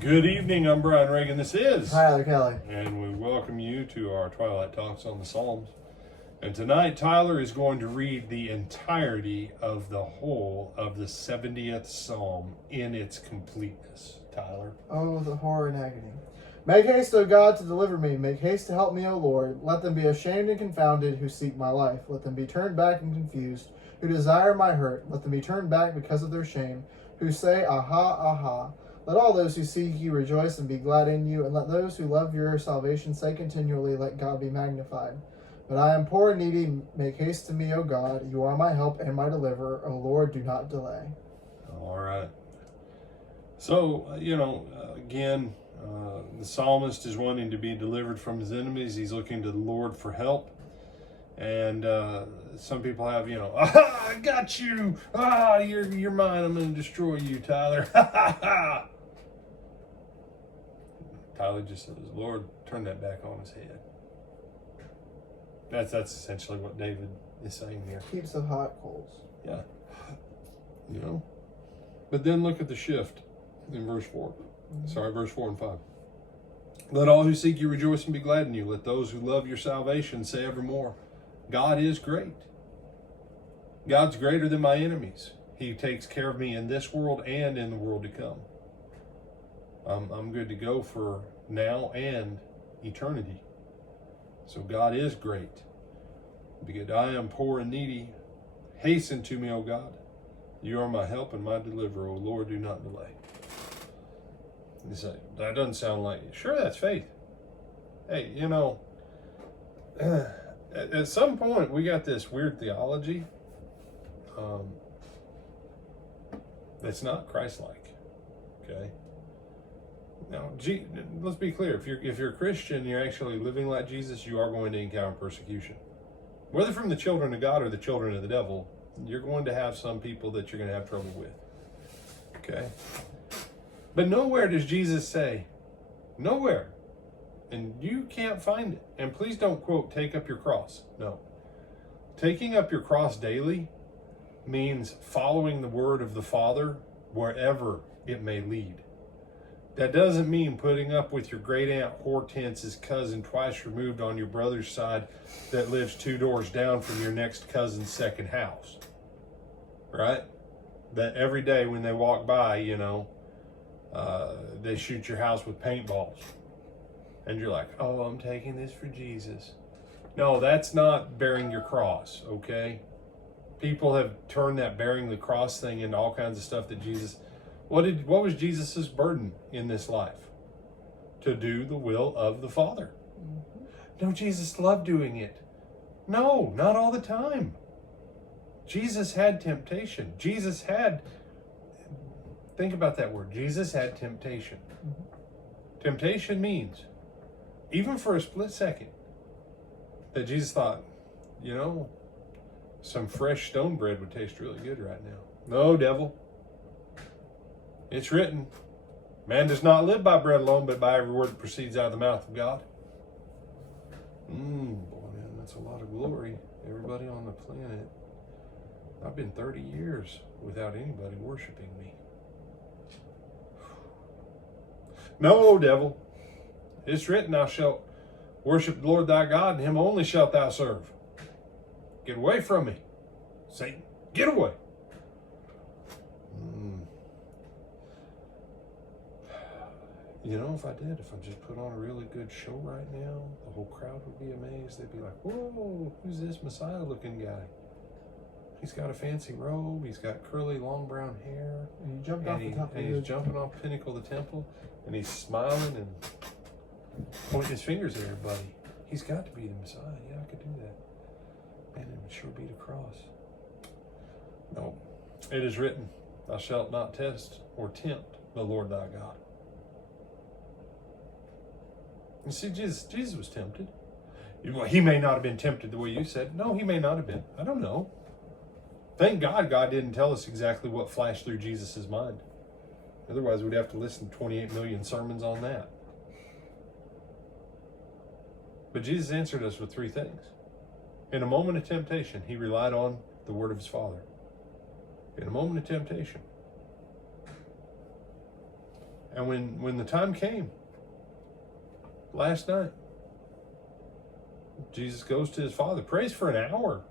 Good evening, I'm Brian Reagan. This is Tyler Kelly. And we welcome you to our Twilight Talks on the Psalms. And tonight, Tyler is going to read the entirety of the whole of the 70th Psalm in its completeness. Tyler. Oh, the horror and agony. Make haste, O God, to deliver me. Make haste to help me, O Lord. Let them be ashamed and confounded who seek my life. Let them be turned back and confused who desire my hurt. Let them be turned back because of their shame, who say, Aha, aha. Let all those who seek you rejoice and be glad in you, and let those who love your salvation say continually, Let God be magnified. But I am poor and needy. Make haste to me, O God. You are my help and my deliverer. O Lord, do not delay. All right. So, again, the psalmist is wanting to be delivered from his enemies. He's looking to the Lord for help. And some people have, I got you. You're mine. I'm going to destroy you, Tyler. Tyler just says, Lord, turn that back on his head. That's essentially what David is saying here. Keeps the hot coals. Yeah. But then look at the shift in verse 4. Verse 4 and 5. Let all who seek you rejoice and be glad in you. Let those who love your salvation say evermore, God is great. God's greater than my enemies. He takes care of me in this world and in the world to come. I'm good to go for now and eternity. So God is great. Because I am poor and needy. Hasten to me, O God. You are my help and my deliverer. O Lord, do not delay. You say, that doesn't sound like it. Sure, that's faith. Hey, at some point we got this weird theology that's not Christ-like. Okay? Now, let's be clear. If you're a Christian, you're actually living like Jesus, you are going to encounter persecution. Whether from the children of God or the children of the devil, you're going to have some people that you're going to have trouble with. Okay? But nowhere does Jesus say, nowhere. And you can't find it. And please don't quote, take up your cross. No. Taking up your cross daily means following the word of the Father wherever it may lead. That doesn't mean putting up with your great aunt Hortense's cousin twice removed on your brother's side that lives 2 doors down from your next cousin's second house. Right? That every day when they walk by, they shoot your house with paintballs. And you're like, oh, I'm taking this for Jesus. No, that's not bearing your cross, okay? People have turned that bearing the cross thing into all kinds of stuff that Jesus... What was Jesus' burden in this life? To do the will of the Father. No, Jesus loved doing it. No, not all the time. Jesus had temptation. Think about that word. Jesus had temptation. Temptation means, even for a split second, that Jesus thought, some fresh stone bread would taste really good right now. No, devil. It's written, man does not live by bread alone, but by every word that proceeds out of the mouth of God. Boy, man, that's a lot of glory. Everybody on the planet. I've been 30 years without anybody worshiping me. No, devil. It's written, thou shalt worship the Lord thy God, and him only shalt thou serve. Get away from me, Satan. Get away. If I just put on a really good show right now, the whole crowd would be amazed. They'd be like, whoa, who's this Messiah-looking guy? He's got a fancy robe. He's got curly, long brown hair. And he jumped off the top. And he's jumping off the pinnacle of the temple. And he's smiling and pointing his fingers at everybody. He's got to be the Messiah. Yeah, I could do that. Man, it would sure be the cross. No. It is written, thou shalt not test or tempt the Lord thy God. You see, Jesus was tempted. He may not have been tempted the way you said. No, he may not have been. I don't know. Thank God didn't tell us exactly what flashed through Jesus' mind. Otherwise, we'd have to listen to 28 million sermons on that. But Jesus answered us with 3 things. In a moment of temptation, he relied on the word of his Father. In a moment of temptation, And when the time came, last night, Jesus goes to his Father, prays for an hour.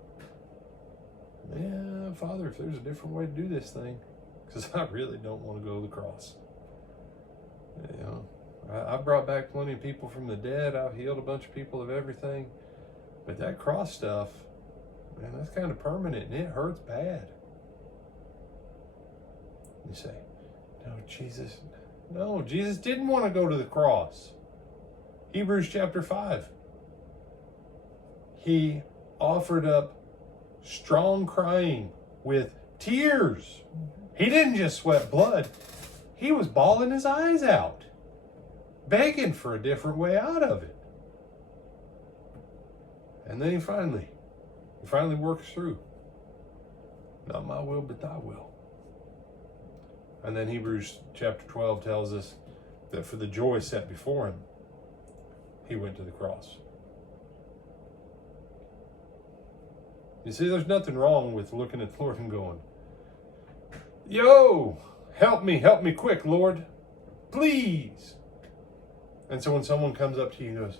Yeah, Father, if there's a different way to do this thing, because I really don't want to go to the cross. You know, I've brought back plenty of people from the dead. I've healed a bunch of people of everything. But that cross stuff, man, that's kind of permanent and it hurts bad. You say, no, Jesus didn't want to go to the cross. Hebrews chapter 5. He offered up strong crying with tears. He didn't just sweat blood. He was bawling his eyes out, begging for a different way out of it. And then he finally works through. Not my will, but thy will. And then Hebrews chapter 12 tells us that for the joy set before him, he went to the cross. You see, there's nothing wrong with looking at the Lord and going, yo, help me quick, Lord, please. And so when someone comes up to you and goes,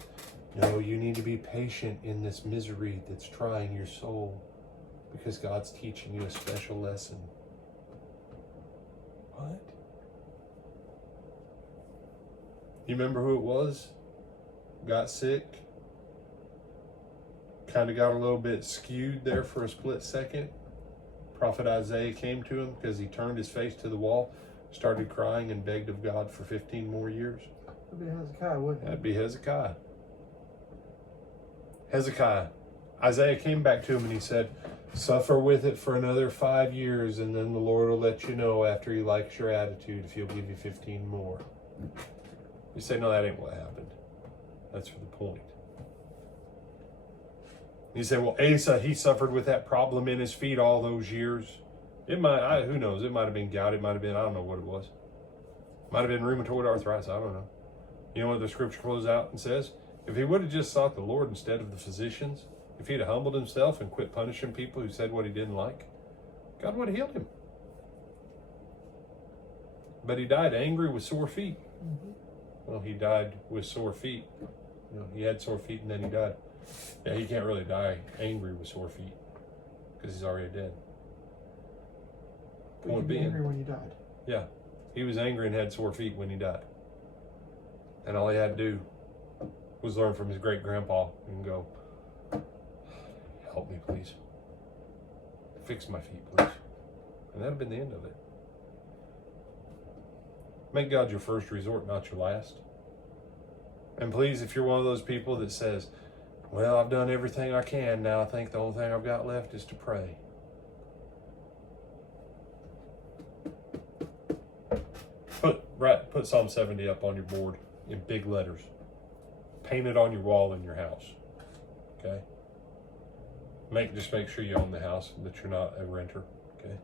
no, you need to be patient in this misery that's trying your soul because God's teaching you a special lesson. What? You remember who it was? Got sick? Kind of got a little bit skewed there for a split second. Prophet Isaiah came to him because he turned his face to the wall, started crying and begged of God for 15 more years. That'd be Hezekiah, wouldn't it? That'd be Hezekiah. Isaiah came back to him and he said, suffer with it for another 5 years and then the Lord will let you know after he likes your attitude if he'll give you 15 more. You say, no, that ain't what happened. That's for the point. You say, well, Asa, he suffered with that problem in his feet all those years. Who knows? It might have been gout. It might have been, I don't know what it was. Might have been rheumatoid arthritis. I don't know. You know what the scripture closes out and says? If he would have just sought the Lord instead of the physicians, if he'd have humbled himself and quit punishing people who said what he didn't like, God would have healed him. But he died angry with sore feet. Mm-hmm. Well, he died with sore feet. You know, he had sore feet and then he died. Yeah, he can't really die angry with sore feet because he's already dead. But he was angry when he died. Yeah, he was angry and had sore feet when he died. And all he had to do was learn from his great grandpa and go, help me, please. Fix my feet, please. And that'd have been the end of it. Make God your first resort, not your last. And please, if you're one of those people that says, well, I've done everything I can now, I think the only thing I've got left is to pray. Put Psalm 70 up on your board in big letters. Paint it on your wall in your house. Okay? Just make sure you own the house, that you're not a renter. Okay?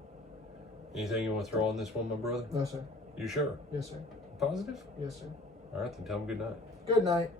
Anything you want to throw on this one, my brother? No, sir. You sure? Yes, sir. Positive? Yes, sir. All right, then tell them good night. Good night.